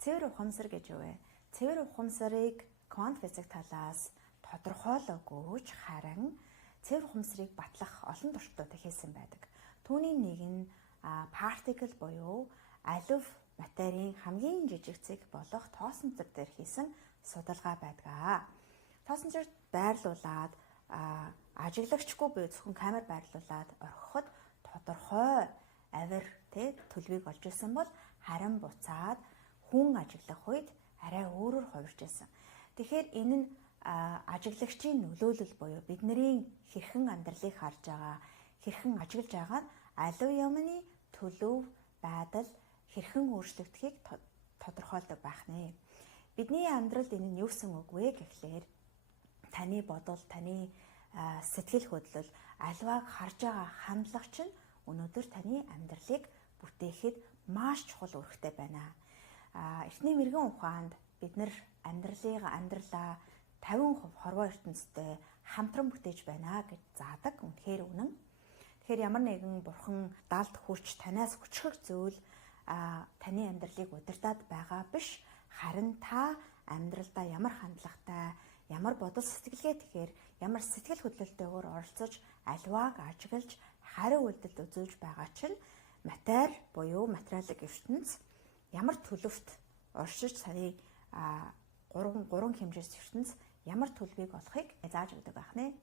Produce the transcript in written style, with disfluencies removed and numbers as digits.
Цэвэр ухамсар гэж юу вэ? Цэвэр ухамсарыг квант физик талаас тодорхойлоогүй ч харин цэвэр ухамсарыг батлах олон туршилтууд хийсэн байдаг. Түүний нэг нь particle буюу алив материйн хамгийн жижиг зэг болох тоосонцор дээр хийсэн судалгаа байдаг. Тоосонцорт байрлуулад ажиглагчгүй буюу зөвхөн камер байрлуулад орхиход тодорхой авир төлөвийг олж ирсэн бол харин буцаад хүн ажиглах үед арай өөрөөр хувирч байсан. Тэгэхээр энэ нь ажиглагчийн нөлөөлөл буюу бидний хэрхэн амьдралыг харж байгаа, хэрхэн ажиглаж байгаа нь аливаа юмны төлөв, байдал хэрхэн өөрчлөгдөхийг тодорхойлдог байх нэ. Бидний амьдралд энэ нь юу гэсэн үг вэ гэхлээр таны бодол, таны сэтгэл хөдлөл, аливааг харж байгаа хандлага чинь өнөөдөр таны амьдралыг бүтээхэд маш чухал үүрэгтэй байна. Эхний мэрэгэн ухаанд бид нар амьдралаа 50% хорвоо ертөнцтэй хамтран бүтээж байна гэж заадаг. Үнэхээр үнэн. Тэгэхээр ямар нэгэн бурхан далд хүч танаас хүчрэх зүйл таны амьдралыг удирдах байгаа биш. Харин та амьдралдаа ямар хандлагатай, ямар бодол сэтгэлгээтэйгээр, ямар сэтгэл хөдлөлтөөр оролцож, аливааг ажиглаж, хариу үйлдэлд үзүүлж байгаа чинь матери буюу материалын ертөнц ямар төлөвт оршиж сарын 3 хэмжээс ертөнц ямар төлөвийг олохыг зааж өгдөг байх нэ.